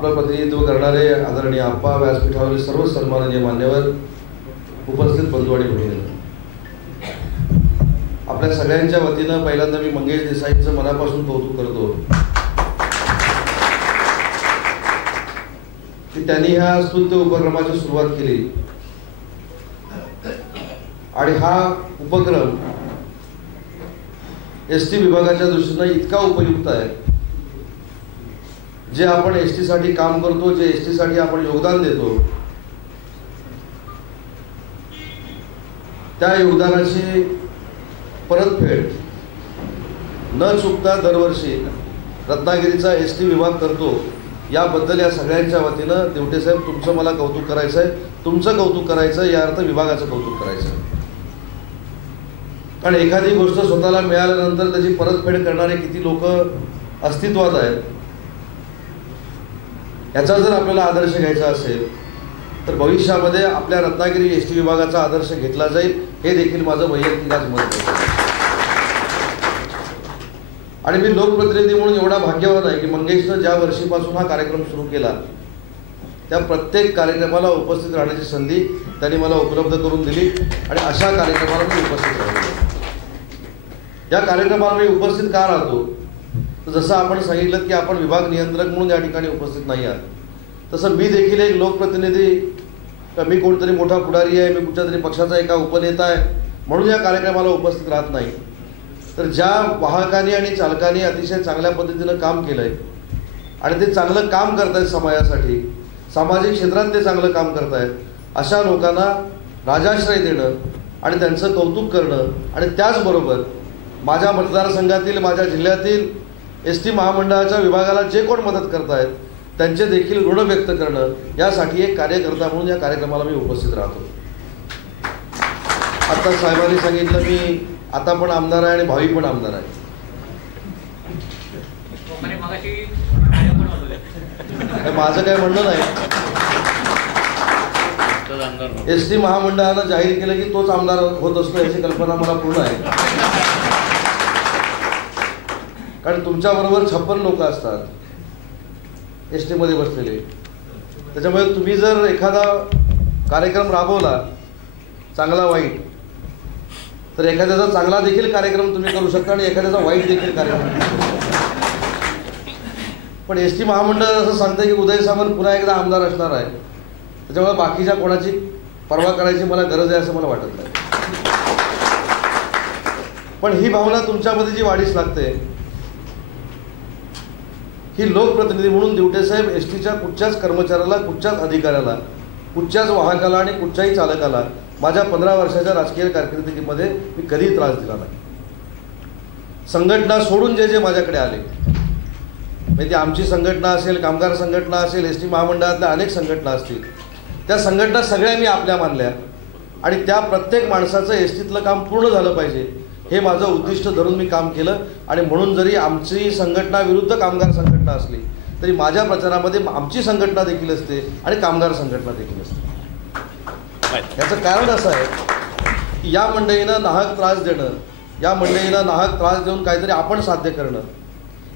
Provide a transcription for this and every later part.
आपलं प्रतिनिधित्व करणारे आदरणीय आप्पा, व्यासपीठावरील सर्व सन्माननीय मान्यवर, उपस्थित बंधू आणि भगिनी, आपल्या सगळ्यांच्या वतीनं पहिल्यांदा मी मंगेश देसाईंचं मनापासून कौतुक करतो की त्यांनी ह्या स्तुत्य उपक्रमाची सुरुवात केली आणि हा उपक्रम एसटी विभागाच्या दृष्टीने इतका उपयुक्त आहे. जे आपण एसटी साठी काम करतो, जे एसटी साठी आपण योगदान देतो, त्या योगदानाची परतफेड न चुकता दरवर्षी रत्नागिरीचा एसटी विभाग करतो. याबद्दल या सगळ्यांच्या वतीनं देवटे साहेब तुमचं मला कौतुक करायचं आहे, तुमचं कौतुक करायचं आहे, या अर्थ विभागाचं कौतुक करायचं आहे. कारण एखादी गोष्ट स्वतःला मिळाल्यानंतर त्याची परतफेड करणारे किती लोक अस्तित्वात आहेत, याचा जर आपल्याला आदर्श घ्यायचा असेल तर भविष्यामध्ये आपल्या रत्नागिरी एसटी विभागाचा आदर्श घेतला जाईल, हे देखील माझं वैयक्तिक आज मत आहे. आणि मी लोकप्रतिनिधी म्हणून एवढा भाग्यवान आहे की मंगेशनं ज्या वर्षीपासून हा कार्यक्रम सुरू केला त्या प्रत्येक कार्यक्रमाला उपस्थित राहण्याची संधी त्यांनी मला उपलब्ध करून दिली आणि अशा कार्यक्रमाला मी उपस्थित राहिलो. या कार्यक्रमाला मी उपस्थित का राहतो, तर जसं आपण सांगितलं की आपण विभाग नियंत्रक म्हणून या ठिकाणी उपस्थित नाही आहात, तसं मी देखील एक लोकप्रतिनिधी, मी कोणतरी मोठा पुढारी आहे, मी कुठच्या तरी पक्षाचा एका उपनेता आहे म्हणून या कार्यक्रमाला उपस्थित राहत नाही. तर ज्या वाहकांनी आणि चालकांनी अतिशय चांगल्या पद्धतीनं काम केलंय आणि ते चांगलं काम करतायत समाजासाठी, सामाजिक क्षेत्रात ते चांगलं काम करतायत, अशा लोकांना राजाश्रय देणं आणि त्यांचं कौतुक करणं आणि त्याचबरोबर माझ्या मतदारसंघातील, माझ्या जिल्ह्यातील एसटी महामंडळाच्या विभागाला जे कोण मदत करतायत त्यांचे देखील ऋण व्यक्त करणं, यासाठी एक कार्यकर्ता म्हणून या कार्यक्रमाला मी उपस्थित राहतो. आता साहेबांनी सांगितलं मी आता पण आमदार आहे आणि भावी पण आमदार आहे. माझं काय म्हणणं नाही, एसटी महामंडळानं जाहीर केलं की तोच आमदार होत असतो याची कल्पना मला पूर्ण आहे. कारण तुमच्या बरोबर 56 लोक असतात एसटी मध्ये बसलेले, त्याच्यामुळे तुम्ही जर एखादा कार्यक्रम राबवला चांगला वाईट, तर एखाद्याचा चांगला देखील कार्यक्रम तुम्ही करू शकता आणि एखाद्याचा वाईट देखील कार्यक्रम. पण एसटी महामंडळ असं सांगतं की उदय सामंत पुन्हा एकदा आमदार असणार आहे, त्याच्यामुळे बाकीच्या कोणाची पर्वा करायची मला गरज आहे असं मला वाटत नाही. पण ही भावना तुमच्यामध्ये जी वाढीस लागते, ही लोकप्रतिनिधी म्हणून देवटे साहेब एसटीच्या कुठच्याच कर्मचाऱ्याला, कुठच्याच अधिकाऱ्याला, कुठच्याच वाहकाला आणि कुठच्याही चालकाला माझ्या 15 वर्षाच्या राजकीय कारकिर्दीमध्ये मी कधी त्रास दिला नाही. संघटना सोडून जे जे माझ्याकडे आले, म्हणजे आमची संघटना असेल, कामगार संघटना असेल, एसटी महामंडळातल्या अनेक संघटना असतील, त्या संघटना सगळ्या मी आपल्या मानल्या आणि त्या प्रत्येक माणसाचं एसटीतलं काम पूर्ण झालं पाहिजे हे माझं उद्दिष्ट धरून मी काम केलं. आणि म्हणून जरी आमची संघटना विरुद्ध कामगार संघटना असली तरी माझ्या प्रचारामध्ये आमची संघटना देखील असते आणि कामगार संघटना देखील असते. याचं कारण असं आहे की या मंडळीनं नाहक त्रास देणं, या मंडळीनं नाहक त्रास देऊन काहीतरी आपण साध्य करणं,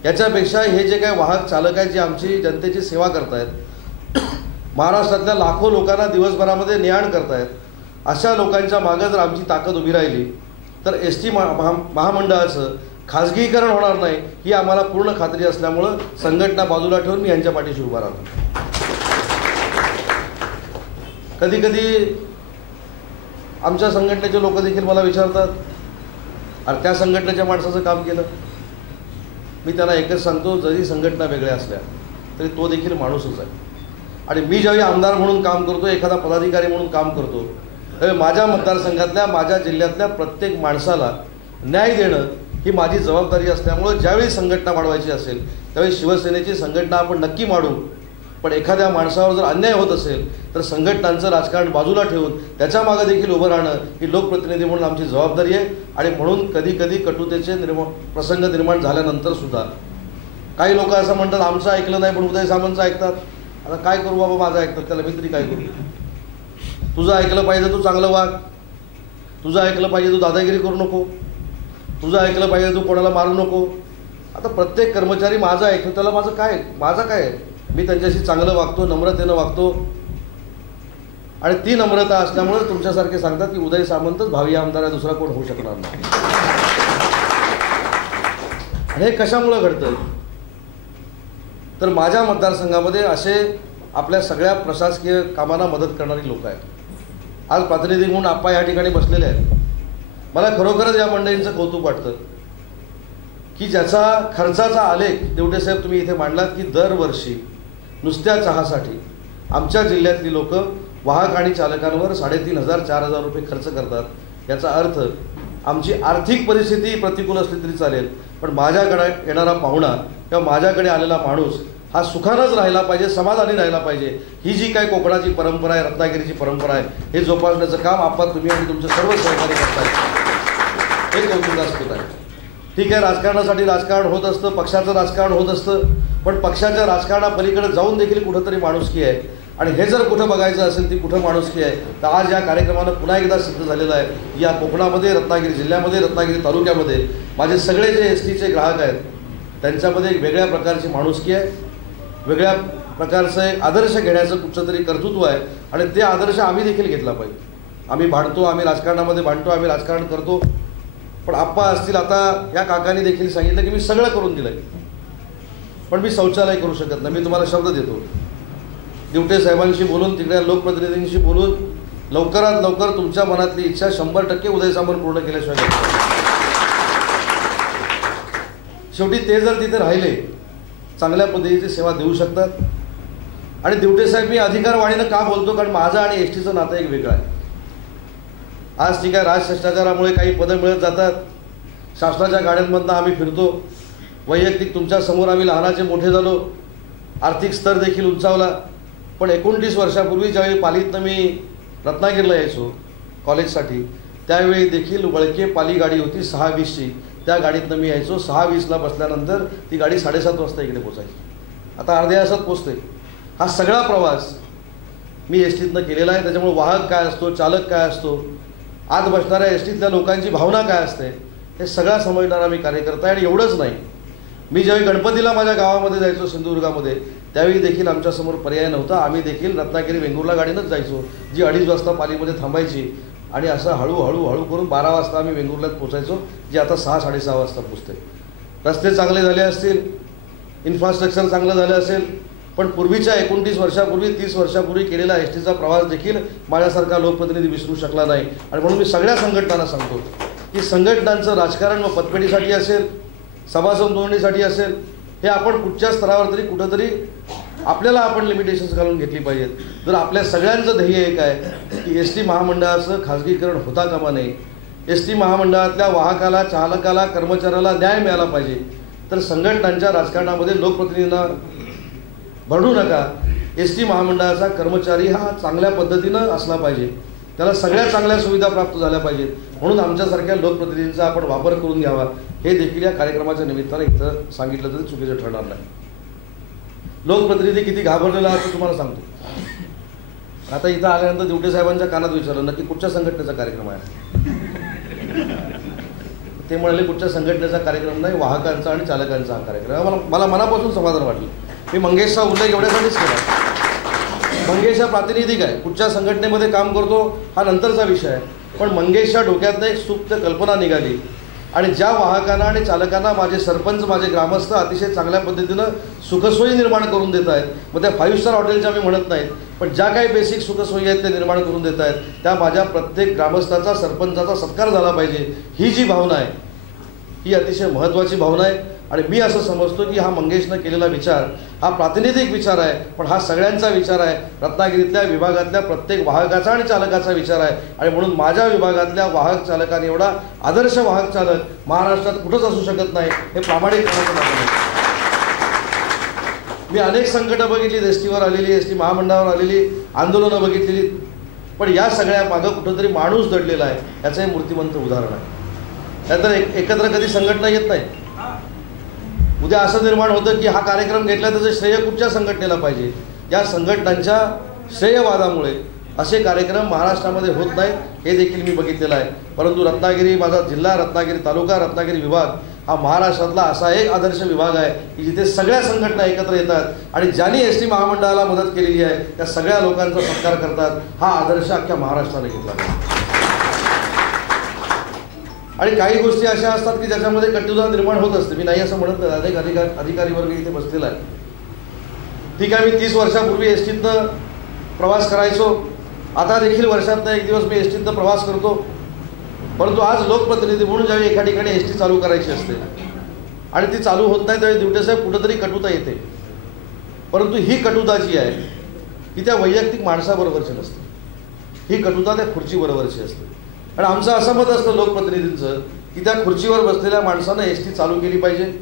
याच्यापेक्षा हे जे काही वाहक चालक आहेत जे आमची जनतेची सेवा करतायत, महाराष्ट्रातल्या लाखो लोकांना दिवसभरामध्ये ने-आण करतायत, अशा लोकांच्या मागे जर आमची ताकद उभी राहिली तर एसटी महामंडळाचं खाजगीकरण होणार नाही ही आम्हाला पूर्ण खात्री असल्यामुळं संघटना बाजूला ठेवून मी यांच्या पाठीशी उभा राहतो. कधी कधी आमच्या संघटनेचे लोक देखील मला विचारतात, अरे त्या संघटनेच्या माणसाचं काम केलं. मी त्यांना एकच सांगतो, जरी संघटना वेगळ्या असल्या तरी तो देखील माणूसच आहे. आणि मी ज्यावेळी आमदार म्हणून काम करतो, एखादा पदाधिकारी म्हणून काम करतो, त्यावेळी माझ्या मतदारसंघातल्या, माझ्या जिल्ह्यातल्या प्रत्येक माणसाला न्याय देणं ही माझी जबाबदारी असल्यामुळं ज्यावेळी संघटना वाढवायची असेल त्यावेळी शिवसेनेची संघटना आपण नक्की वाढवू. पण एखाद्या माणसावर जर अन्याय होत असेल तर संघटनांचं राजकारण बाजूला ठेवून त्याच्या मागे देखील उभं राहणं ही लोकप्रतिनिधी म्हणून आमची जबाबदारी आहे. आणि म्हणून कधी कधी कटुतेचे प्रसंग निर्माण झाल्यानंतर सुद्धा काही लोक असं म्हणतात आमचं ऐकलं नाही पण उदय सामंतचं ऐकतात. आता काय करू बाबा, माझं ऐकतात त्याला मी तरी काय करू. तुझं ऐकलं पाहिजे तू चांगलं वाग, तुझं ऐकलं पाहिजे तू दादागिरी करू नको, तुझं ऐकलं पाहिजे तू कोणाला मारू नको. आता प्रत्येक कर्मचारी माझं ऐकतो, त्याला माझं काय मी त्यांच्याशी चांगलं वागतो, नम्रतेनं वागतो आणि ती नम्रता असल्यामुळे तुमच्यासारखे सांगतात की उदय सामंतच भावी आमदार आहे, दुसरा कोण होऊ शकणार नाही. हे कशामुळे घडतं तर माझ्या मतदारसंघामध्ये असे आपल्या सगळ्या प्रशासकीय कामांना मदत करणारी लोक आहेत. आज प्रतिनिधी म्हणून आप्पा या ठिकाणी बसलेले आहेत. मला खरोखरच या मंडळींचं कौतुक वाटतं की ज्याचा खर्चाचा आलेख देवटे साहेब तुम्ही इथे मांडलात की दरवर्षी नुसत्या चहासाठी आमच्या जिल्ह्यातली लोक वाहक आणि चालकांवर 3,500-4,000 रुपये खर्च करतात. याचा अर्थ आमची आर्थिक परिस्थिती प्रतिकूल असली तरी चालेल, पण माझ्याकडे येणारा पाहुणा किंवा माझ्याकडे आलेला माणूस हा सुखानच राहिला पाहिजे, समाधानी राहिला पाहिजे. ही जी काय कोकणाची परंपरा आहे, रत्नागिरीची परंपरा आहे, हे जोपासण्याचं काम आपण तुम्ही आणि तुमचे सर्व सहकारी करताय, हे कौतुकास्पद आहे. ठीक आहे, राजकारणासाठी राजकारण होत असतं, पक्षाचं राजकारण होत असतं, पण पक्षाच्या राजकारणापलीकडे जाऊन देखील कुठंतरी माणुसकी आहे. आणि हे जर कुठं बघायचं असेल ती कुठं माणुसकी आहे तर आज या कार्यक्रमानं पुन्हा एकदा सिद्ध झालेलं आहे. या कोकणामध्ये, रत्नागिरी जिल्ह्यामध्ये, रत्नागिरी तालुक्यामध्ये माझे सगळे जे एसटीचे ग्राहक आहेत त्यांच्यामध्ये एक वेगळ्या प्रकारची माणुसकी आहे, वेगळ्या प्रकारचं एक आदर्श घेण्याचं कुठचं तरी कर्तृत्व आहे आणि ते आदर्श आम्ही देखील घेतला पाहिजे. आम्ही भांडतो, आम्ही राजकारणामध्ये भांडतो, आम्ही राजकारण करतो, पण आप्पा असतील, आता या काकांनी देखील सांगितलं की मी सगळं करून दिलं आहे, पण मी शौचालय करू शकत नाही. मी तुम्हाला शब्द देतो, दिवटे साहेबांशी बोलून, तिकडे लोकप्रतिनिधींशी बोलून लवकरात लवकर तुमच्या मनातली इच्छा 100% उदय सामंत पूर्ण केल्याशिवाय नाही. शेवटी ते जर तिथे राहिले चांगल्या पद्धतीची सेवा देऊ शकतात. आणि दिवटे साहेब मी अधिकारवाणीनं का बोलतो, कारण माझं आणि एस टीचं नातं एक वेगळं आहे. आज ठीक आहे, राजशिष्टाचारामुळे काही पदं मिळत जातात, शासनाच्या गाड्यांमधनं आम्ही फिरतो, वैयक्तिक तुमच्यासमोर आम्ही लहानाचे मोठे झालो, आर्थिक स्तर देखील उंचावला. पण 29 वर्षापूर्वी ज्यावेळी पालीतनं मी रत्नागिरीला यायचो कॉलेजसाठी, त्यावेळी देखील वळके पाली गाडी होती 6:20ची, त्या गाडीतनं मी यायचो. 6:20ला बसल्यानंतर ती गाडी 7:30 वाजता इकडे पोचायची. आता अर्ध्या तासात पोचते. हा सगळा प्रवास मी एस टीतनं केलेला आहे. त्याच्यामुळे वाहक काय असतो, चालक काय असतो, आत बसणाऱ्या एस टीतल्या लोकांची भावना काय असते, हे सगळा समजणारा मी कार्यकर्ता आहे. आणि एवढंच नाही, मी ज्यावेळी गणपतीला माझ्या गावामध्ये जायचो सिंधुदुर्गामध्ये, त्यावेळी देखील आमच्यासमोर पर्याय नव्हता. आम्ही देखील रत्नागिरी वेंगुर्ला गाडीनंच जायचो, जी 2:30 वाजता पालीमध्ये थांबायची. आणि असं हळूहळू करून 12 वाजता आम्ही वेंगुर्ल्यात पोचायचो, जी आता 6-6:30 वाजता पोचते. रस्ते चांगले झाले असतील, इन्फ्रास्ट्रक्चर चांगलं झालं असेल, पण पूर्वीच्या 29 वर्षापूर्वी 30 वर्षापूर्वी केलेला एस टीचा प्रवास देखील माझ्यासारखा लोकप्रतिनिधी विसरू शकला नाही. आणि म्हणून मी सगळ्या संघटनांना सांगतो की संघटनांचं राजकारण व पतपेढीसाठी असेल, सभासद नोंदणीसाठी असेल, हे आपण कुठच्या स्तरावर तरी कुठंतरी आपल्याला आपण लिमिटेशन्स घालून घेतली पाहिजेत. जर आपल्या सगळ्यांचं ध्येय एक आहे की एस टी महामंडळाचं खाजगीकरण होता कामा नये, एस टी महामंडळातल्या वाहकाला, चालकाला, कर्मचाऱ्याला न्याय मिळाला पाहिजे, तर संघटनांच्या राजकारणामध्ये लोकप्रतिनिधींना भरडू नका. एस टी महामंडळाचा कर्मचारी हा चांगल्या पद्धतीनं असला पाहिजे, त्याला सगळ्या चांगल्या सुविधा प्राप्त झाल्या पाहिजेत. म्हणून आमच्यासारख्या लोकप्रतिनिधींचा आपण वापर करून घ्यावा, हे देखील या कार्यक्रमाच्या निमित्तानं इथं सांगितलं तरी चुकीचं ठरणार नाही. लोकप्रतिनिधी किती घाबरलेला असं तुम्हाला सांगतो. आता इथं आल्यानंतर दिवटे साहेबांच्या कानात विचारलं, नक्की कुठच्या संघटनेचा कार्यक्रम आहे? ते म्हणाले कुठच्या संघटनेचा कार्यक्रम नाही, वाहकांचा आणि चालकांचा हा कार्यक्रम. मला मनापासून समाधान वाटलं. मी मंगेशचा उल्लेख एवढ्यासाठीच केला. मंगेश हा प्रातिनिधिक आहे, कुठच्या संघटनेमध्ये काम करतो हा नंतरचा विषय आहे, पण मंगेशच्या डोक्यातनं एक सुप्त कल्पना निघाली. आणि ज्या वाहकांना आणि चालकांना माझे सरपंच, माझे ग्रामस्थ अतिशय चांगल्या पद्धतीनं सुखसोयी निर्माण करून देत आहेत, मग त्या 5 स्टार हॉटेलच्या मी म्हणत नाहीत, पण ज्या काही बेसिक सुखसोयी आहेत ते निर्माण करून देत आहेत, त्या माझ्या प्रत्येक ग्रामस्थाचा, सरपंचाचा सत्कार झाला पाहिजे, ही जी भावना आहे ही अतिशय महत्त्वाची भावना आहे. आणि मी असं समजतो की हा मंगेशनं केलेला विचार हा प्रातिनिधिक विचार आहे, पण हा सगळ्यांचा विचार आहे, रत्नागिरीतल्या विभागातल्या प्रत्येक वाहकाचा आणि चालकाचा विचार आहे. आणि म्हणून माझ्या विभागातल्या वाहक चालकांनी एवढा आदर्श वाहक चालक महाराष्ट्रात कुठंच असू शकत नाही, हे प्रामाणिकपणाचं नातं आहे. मी अनेक संकटं बघितली, एस टीवर आलेली, एस टी महामंडळावर आलेली, आंदोलनं बघितलेली, पण या सगळ्या मागं कुठंतरी माणूस दडलेला आहे, याचं हे मूर्तिमंत उदाहरण आहे. त्यानंतर एकत्र कधी संघटना येत नाही. उद्या असं निर्माण होतं की हा कार्यक्रम घेतला त्याचं श्रेय कुठच्या संघटनेला पाहिजे. या संघटनांच्या श्रेयवादामुळे असे कार्यक्रम महाराष्ट्रामध्ये होत नाहीत, हे देखील मी बघितलेलं आहे. परंतु रत्नागिरी माझा जिल्हा, रत्नागिरी तालुका, रत्नागिरी विभाग हा महाराष्ट्रातला असा एक आदर्श विभाग आहे की जिथे सगळ्या संघटना एकत्र येतात आणि ज्यांनी एस टी महामंडळाला मदत केलेली आहे त्या सगळ्या लोकांचा सत्कार करतात. हा आदर्श अख्ख्या महाराष्ट्राने घेतला पाहिजे. आणि काही गोष्टी अशा असतात की ज्याच्यामध्ये कटुता निर्माण होत असते. मी नाही असं म्हणत नाही, अनेक अधिकारी वर्ग इथे बसलेला आहे. ठीक आहे, मी 30 वर्षापूर्वी एस टीतनं प्रवास करायचो. आता देखील वर्षातनं एक दिवस मी एस टीतनं प्रवास करतो. परंतु आज लोकप्रतिनिधी म्हणून ज्यावेळी एका ठिकाणी एस टी चालू करायची असते आणि ती चालू होत नाही त्यावेळी दिवटेसाहेब कुठंतरी कटुता येते. परंतु ही कटुता जी आहे ती त्या वैयक्तिक माणसाबरोबरची नसते, ही कटुता त्या खुर्चीबरोबरची असते. आणि आमचं असं मत असतं लोकप्रतिनिधींचं की त्या खुर्चीवर बसलेल्या माणसानं एस टी चालू केली पाहिजे,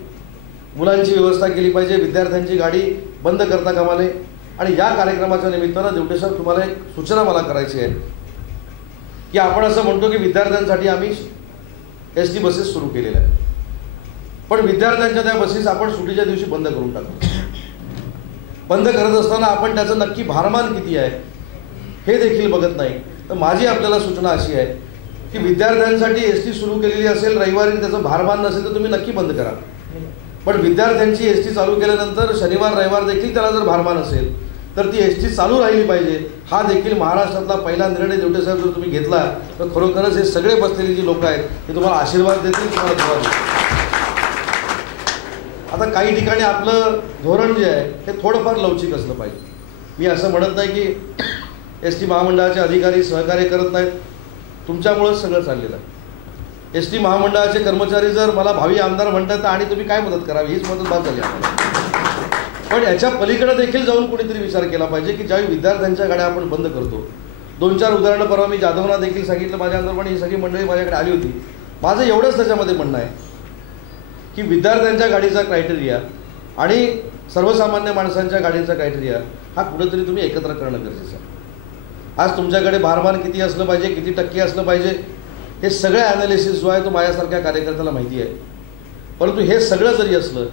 मुलांची व्यवस्था केली पाहिजे, विद्यार्थ्यांची गाडी बंद करता कामा नये. आणि या कार्यक्रमाच्या निमित्तानं दिवटेसाहेब तुम्हाला एक सूचना मला करायची आहे की आपण असं म्हणतो की विद्यार्थ्यांसाठी आम्ही एस टी बसेस सुरू केलेल्या आहेत, पण विद्यार्थ्यांच्या त्या बसेस आपण सुट्टीच्या दिवशी बंद करून टाकतो. बंद करत असताना आपण त्याचं नक्की भारमान किती आहे हे देखील बघत नाही. तर माझी आपल्याला सूचना अशी आहे की विद्यार्थ्यांसाठी एस टी सुरू केलेली असेल, रविवारी त्याचं भारमान नसेल तर तुम्ही नक्की बंद करा. पण विद्यार्थ्यांची एस टी चालू केल्यानंतर शनिवार रविवार देखील त्याला जर भारमान असेल तर ती एस टी चालू राहिली पाहिजे. हा देखील महाराष्ट्रातला पहिला निर्णय दिवटेसाहेब जर तुम्ही घेतला तर खरोखरच हे सगळे बसलेली जी लोक आहेत ते तुम्हाला आशीर्वाद देतील, तुम्हाला दुवा देतील. आता काही ठिकाणी आपलं धोरण जे आहे हे थोडंफार लवचिक असलं पाहिजे. मी असं म्हणत नाही की एस टी महामंडळाचे अधिकारी सहकार्य करत नाहीत, तुमच्यामुळंच सगळं चाललेलं आहे. एस टी महामंडळाचे कर्मचारी जर मला भावी आमदार म्हणतात आणि तुम्ही काय मदत करावी हीच मदत बाद झाली आम्हाला. पण याच्या पलीकडे देखील जाऊन कुणीतरी विचार केला पाहिजे की ज्यावेळी विद्यार्थ्यांच्या गाड्या आपण बंद करतो. 2-4 उदाहरणं परवा मी जाधवना देखील सांगितलं, माझ्या अंदर ही सगळी मंडळी माझ्याकडे आली होती. माझं एवढंच त्याच्यामध्ये म्हणणं आहे की विद्यार्थ्यांच्या गाडीचा क्रायटेरिया आणि सर्वसामान्य माणसांच्या गाडीचा क्रायटेरिया हा कुठेतरी तुम्ही एकत्र करणं गरजेचं आहे. आज तुमच्याकडे भारमान किती असलं पाहिजे, किती टक्के असलं पाहिजे, हे सगळं ॲनालिसिस जो आहे तो माझ्यासारख्या कार्यकर्त्याला माहिती आहे. परंतु हे सगळं जरी असलं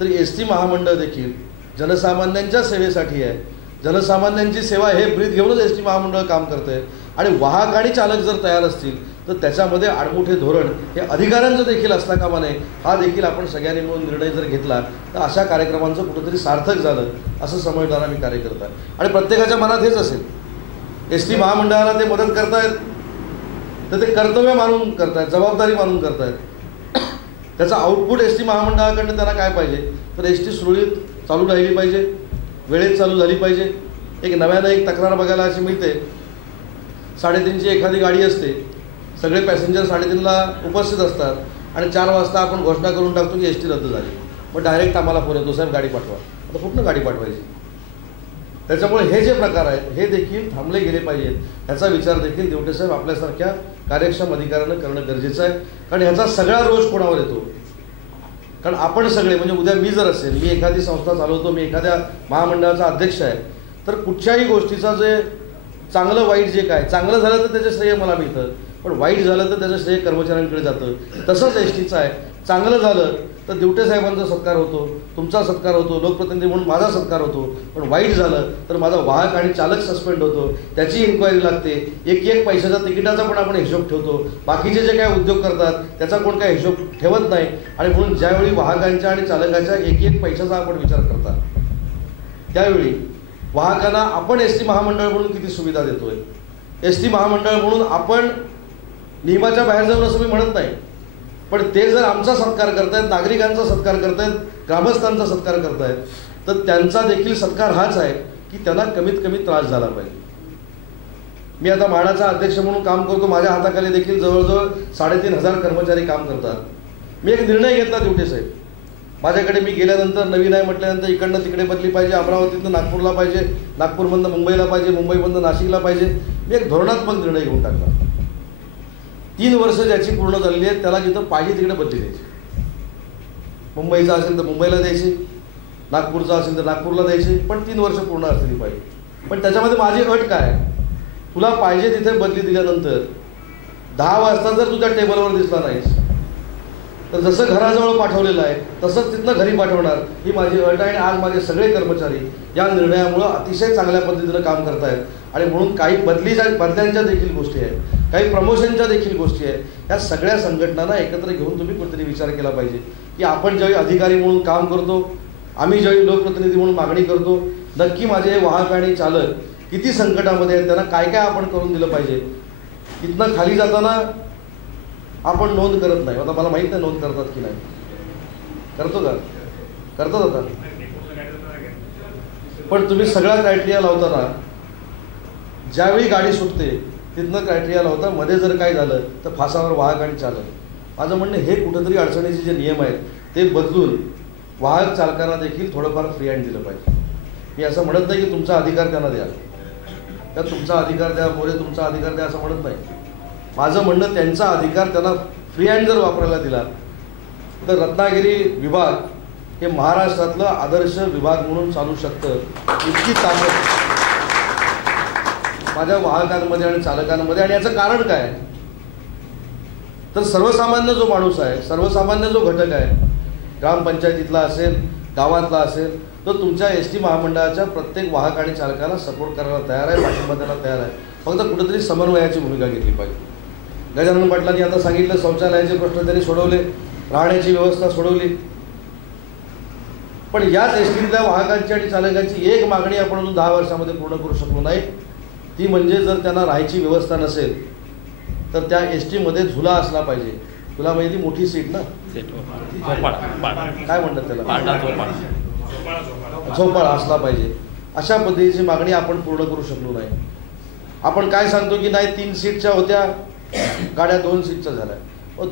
तरी एस टी महामंडळ देखील जनसामान्यांच्या सेवेसाठी आहे. जनसामान्यांची सेवा हे ब्रीद घेऊनच एस टी महामंडळ काम करतं आहे. आणि वाहक आणि चालक जर तयार असतील तर त्याच्यामध्ये आडमुठे धोरण हे अधिकाऱ्यांचं देखील असता कामा नये. हा देखील आपण सगळ्यांनी मिळून निर्णय जर घेतला तर अशा कार्यक्रमांचं कुठंतरी सार्थक झालं असं समजणारा मी कार्यकर्ता आहे. आणि प्रत्येकाच्या मनात हेच असेल, एस टी महामंडळाला ते मदत करतायत तर ते कर्तव्य मानून करतायत, जबाबदारी मानून करतायत. त्याचा आउटपुट एस टी महामंडळाकडनं त्यांना काय पाहिजे तर एस टी सुरळीत चालू राहिली पाहिजे, वेळेत चालू झाली पाहिजे. एक नव्यानं एक तक्रार बघायला अशी मिळते, 3:30ची एखादी गाडी असते, सगळे पॅसेंजर 3:30ला उपस्थित असतात आणि 4 वाजता आपण घोषणा करून टाकतो की एस टी रद्द झाली. मग डायरेक्ट आम्हाला फोन येतो, साहेब गाडी पाठवा. आता कुठनं गाडी पाठवायची? त्याच्यामुळे हे जे प्रकार आहेत हे देखील थांबले गेले पाहिजेत. ह्याचा विचार देखील दिवटेसाहेब आपल्यासारख्या कार्यक्षम अधिकाऱ्यानं करणं गरजेचं आहे. कारण ह्याचा सगळा रोष कोणावर येतो? कारण आपण सगळे म्हणजे उद्या मी जर असेल, मी एखादी संस्था चालवतो, मी एखाद्या महामंडळाचा अध्यक्ष आहे, तर कुठच्याही गोष्टीचा जे चांगलं वाईट जे काय, चांगलं झालं तर त्याचं श्रेय मला मिळतं, पण वाईट झालं तर त्याचं श्रेय कर्मचाऱ्यांकडे जातं. तसंच एस टीचं आहे. चांगलं झालं तर दिवटे साहेबांचा सत्कार होतो, तुमचा सत्कार होतो, लोकप्रतिनिधी म्हणून माझा सत्कार होतो. पण वाईट झालं तर माझा वाहक आणि चालक सस्पेंड होतो, त्याची इन्क्वायरी लागते. एक पैशाचा तिकिटाचा पण आपण हिशोब ठेवतो. बाकीचे जे काय उद्योग करतात त्याचा कोण काय हिशोब ठेवत नाही. आणि म्हणून ज्यावेळी वाहकांच्या आणि चालकाच्या एक पैशाचा आपण विचार करता त्यावेळी वाहकांना आपण एस टी महामंडळ म्हणून किती सुविधा देतोय. एस टी महामंडळ म्हणून आपण नियमाच्या बाहेर जाऊन असं मी म्हणत नाही, पण ते जर आमचा सत्कार करतायत, नागरिकांचा सत्कार करतायत, ग्रामस्थांचा सत्कार करतायत, तर त्यांचा देखील सत्कार हाच आहे की त्यांना कमीत कमी त्रास झाला पाहिजे. मी आता म्हाडाचा अध्यक्ष म्हणून काम करतो, माझ्या हाताखाली देखील जवळजवळ 3,500 कर्मचारी काम करतात. मी एक निर्णय घेतला दिवटे साहेब, माझ्याकडे मी गेल्यानंतर नवीन आहे म्हटल्यानंतर इकडनं तिकडे बदली पाहिजे, अमरावतीतनं नागपूरला पाहिजे, नागपूरमधनं मुंबईला पाहिजे, मुंबईमधनं नाशिकला पाहिजे. मी एक धोरणात्मक निर्णय घेऊन टाकला. 3 वर्ष ज्याची पूर्ण झालेली आहेत त्याला जिथं पाहिजे तिकडे बदली द्यायची. मुंबईचा असेल तर मुंबईला द्यायची, नागपूरचा असेल तर नागपूरला द्यायची, पण 3 वर्ष पूर्ण असलेली पाहिजे. पण त्याच्यामध्ये माझी अट काय, तुला पाहिजे तिथे बदली दिल्यानंतर 10 वाजता जर तुझ्या टेबलवर दिसला नाहीस तर जसं घराजवळ पाठवलेलं आहे तसंच तिथनं घरी पाठवणार ही माझी अट आहे. आणि आज माझे सगळे कर्मचारी या निर्णयामुळं अतिशय चांगल्या पद्धतीनं काम करत आहेत. आणि म्हणून काही बदल्यांच्या देखील गोष्टी आहेत, काही प्रमोशनच्या देखील गोष्टी आहेत. ह्या सगळ्या संघटनांना एकत्र घेऊन तुम्ही कुठेतरी विचार केला पाहिजे की आपण ज्यावेळी अधिकारी म्हणून काम करतो, आम्ही ज्यावेळी लोकप्रतिनिधी म्हणून मागणी करतो, नक्की माझे वाहक आणि चालक किती संकटामध्ये आहेत, त्यांना काय काय आपण करून दिलं पाहिजे. इथनं खाली जाताना आपण नोंद करत नाही. आता मला माहीत नाही नोंद करतात की नाही. करतो का? करतात आता. पण तुम्ही सगळा क्रायटेरिया लावताना ज्यावेळी गाडी सुटते तिथनं क्रायटेरिया लावता, मध्ये जर काय झालं तर फासावर वाहक आणि चालक. माझं म्हणणं हे कुठंतरी अडचणीचे जे नियम आहेत ते बदलून वाहक चालकांना देखील थोडंफार फ्री हँड दिलं पाहिजे. मी असं म्हणत नाही की तुमचा अधिकार त्यांना द्या, त्या तुमचा अधिकार द्या, मोरे तुमचा अधिकार द्या असं म्हणत नाही. माझं म्हणणं त्यांचा अधिकार त्यांना फ्री हँड जर वापरायला दिला तर रत्नागिरी विभाग हे महाराष्ट्रातलं आदर्श विभाग म्हणून चालू शकतं. इतकी ताकद माझ्या वाहकांमध्ये आणि चालकांमध्ये. आणि याचं कारण काय आहे तर सर्वसामान्य जो माणूस आहे, सर्वसामान्य जो घटक आहे, ग्रामपंचायतीतला असेल, गावातला असेल, तो तुमच्या एस टी महामंडळाच्या प्रत्येक वाहक आणि चालकाला सपोर्ट करायला तयार आहे, पाठिंबा द्यायला तयार आहे. फक्त कुठेतरी समन्वयाची भूमिका घेतली पाहिजे. गजानन पाटलांनी आता सांगितलं, शौचालयाचे प्रश्न त्यांनी सोडवले, राहण्याची व्यवस्था सोडवली. पण याच एस टीतल्या वाहकांची आणि चालकांची एक मागणी आपण अजून 10 वर्षामध्ये पूर्ण करू शकलो नाही. ती म्हणजे जर त्यांना राहायची व्यवस्था नसेल तर त्या एस टीमध्ये झुला असला पाहिजे. तुला माहिती मोठी सीट ना, काय म्हणतात त्याला, झोपाळा असला पाहिजे. अशा पद्धतीची मागणी आपण पूर्ण करू शकलो नाही. आपण काय सांगतो की नाही 3 सीटच्या होत्या गाड्या 2 सीटच्या झाल्या.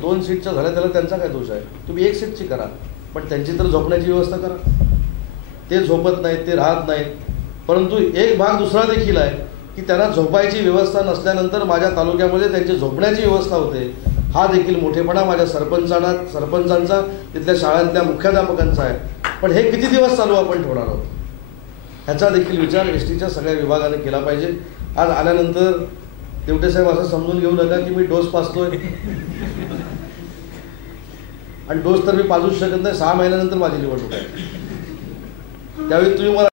2 सीटच्या झाल्या त्याला त्यांचा काय दोष आहे. तुम्ही 1 सीटची करा, पण त्यांची तर झोपण्याची व्यवस्था करा. ते झोपत नाहीत, ते राहत नाहीत. परंतु एक भाग दुसरा देखील आहे की त्यांना झोपायची व्यवस्था नसल्यानंतर माझ्या तालुक्यामध्ये त्यांची झोपण्याची व्यवस्था होते. हा देखील मोठेपणा माझ्या सरपंचांचा, तिथल्या शाळांतल्या मुख्याध्यापकांचा आहे. पण हे किती दिवस चालू आपण ठेवणार आहोत ह्याचा देखील विचार एस टीच्या सगळ्या विभागाने केला पाहिजे. आज आल्यानंतर देवटे साहेब असं समजून घेऊ नका की मी डोस पाजतोय. आणि डोस तर मी पाजूच शकत नाही. 6 महिन्यानंतर माझी निवडणूक आहे. त्यावेळी तुम्ही मला